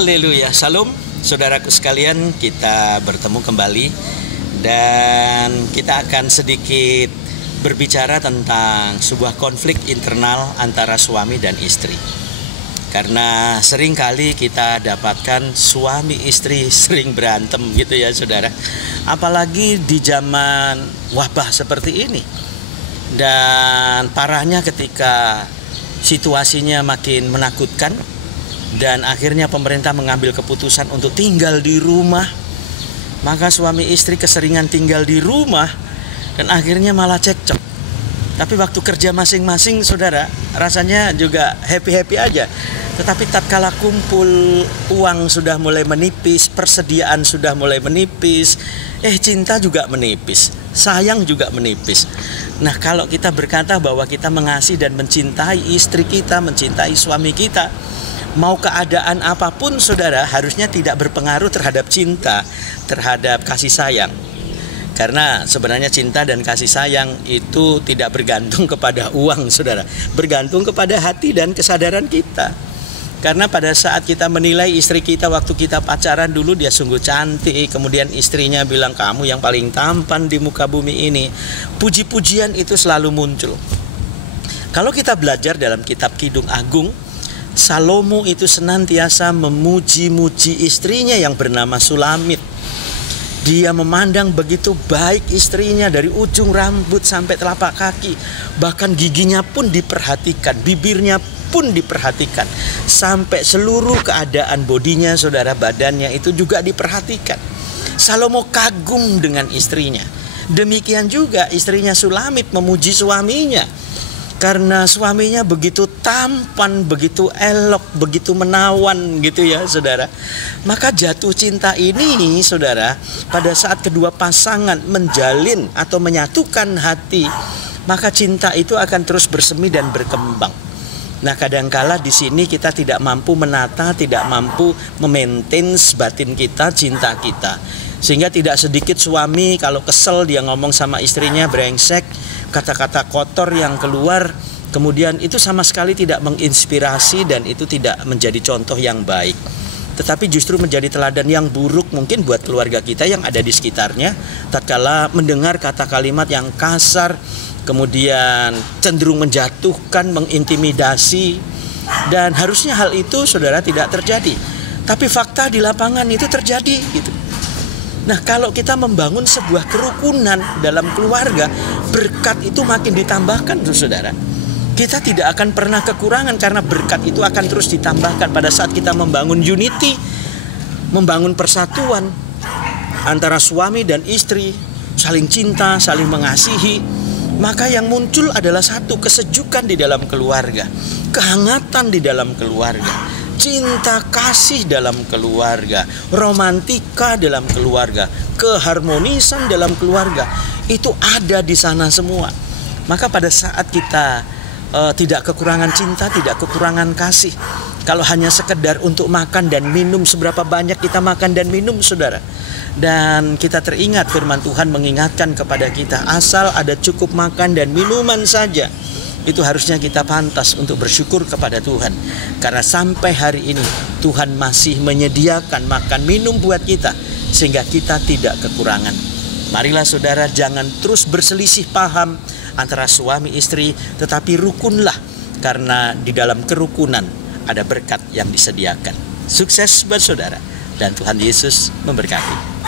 Haleluya, Salam saudaraku sekalian, kita bertemu kembali dan kita akan sedikit berbicara tentang sebuah konflik internal antara suami dan istri. Karena seringkali kita dapatkan suami istri sering berantem gitu ya saudara. Apalagi di zaman wabah seperti ini. Dan parahnya ketika situasinya makin menakutkan dan akhirnya pemerintah mengambil keputusan untuk tinggal di rumah, maka suami istri keseringan tinggal di rumah dan akhirnya malah cekcok. Tapi waktu kerja masing-masing saudara rasanya juga happy-happy aja. Tetapi tatkala kumpul, uang sudah mulai menipis, persediaan sudah mulai menipis, cinta juga menipis, sayang juga menipis. Nah, kalau kita berkata bahwa kita mengasihi dan mencintai istri kita, mencintai suami kita, mau keadaan apapun saudara, harusnya tidak berpengaruh terhadap cinta, terhadap kasih sayang. Karena sebenarnya cinta dan kasih sayang itu tidak bergantung kepada uang saudara, bergantung kepada hati dan kesadaran kita. Karena pada saat kita menilai istri kita waktu kita pacaran dulu, dia sungguh cantik, kemudian istrinya bilang kamu yang paling tampan di muka bumi ini, puji-pujian itu selalu muncul. Kalau kita belajar dalam kitab Kidung Agung, Salomo itu senantiasa memuji-muji istrinya yang bernama Sulamit. Dia memandang begitu baik istrinya dari ujung rambut sampai telapak kaki. Bahkan giginya pun diperhatikan, bibirnya pun diperhatikan. Sampai seluruh keadaan bodinya, saudara, badannya itu juga diperhatikan. Salomo kagum dengan istrinya. Demikian juga istrinya Sulamit memuji suaminya. Karena suaminya begitu tampan, begitu elok, begitu menawan gitu ya saudara. Maka jatuh cinta ini saudara, pada saat kedua pasangan menjalin atau menyatukan hati, maka cinta itu akan terus bersemi dan berkembang. Nah, kadangkala di sini kita tidak mampu menata, tidak mampu memaintain batin kita, cinta kita. Sehingga tidak sedikit suami kalau kesel dia ngomong sama istrinya brengsek, kata-kata kotor yang keluar, kemudian itu sama sekali tidak menginspirasi dan itu tidak menjadi contoh yang baik. Tetapi justru menjadi teladan yang buruk mungkin buat keluarga kita yang ada di sekitarnya. Tatkala mendengar kata kalimat yang kasar, kemudian cenderung menjatuhkan, mengintimidasi, dan harusnya hal itu saudara tidak terjadi. Tapi fakta di lapangan itu terjadi gitu. Nah, kalau kita membangun sebuah kerukunan dalam keluarga, berkat itu makin ditambahkan tuh saudara. Kita tidak akan pernah kekurangan karena berkat itu akan terus ditambahkan pada saat kita membangun unity, membangun persatuan antara suami dan istri, saling cinta, saling mengasihi. Maka yang muncul adalah satu, kesejukan di dalam keluarga, kehangatan di dalam keluarga, cinta kasih dalam keluarga, romantika dalam keluarga, keharmonisan dalam keluarga, itu ada di sana semua. Maka pada saat kita tidak kekurangan cinta, tidak kekurangan kasih, kalau hanya sekedar untuk makan dan minum, seberapa banyak kita makan dan minum saudara. Dan kita teringat firman Tuhan mengingatkan kepada kita, asal ada cukup makan dan minuman saja, itu harusnya kita pantas untuk bersyukur kepada Tuhan. Karena sampai hari ini Tuhan masih menyediakan makan minum buat kita, sehingga kita tidak kekurangan. Marilah saudara jangan terus berselisih paham antara suami istri, tetapi rukunlah, karena di dalam kerukunan ada berkat yang disediakan. Sukses buat saudara, dan Tuhan Yesus memberkati.